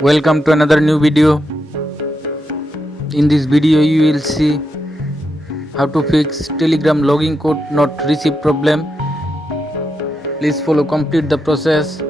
Welcome to another new video. In this video you will see how to fix Telegram login code not received problem. Please follow complete the process.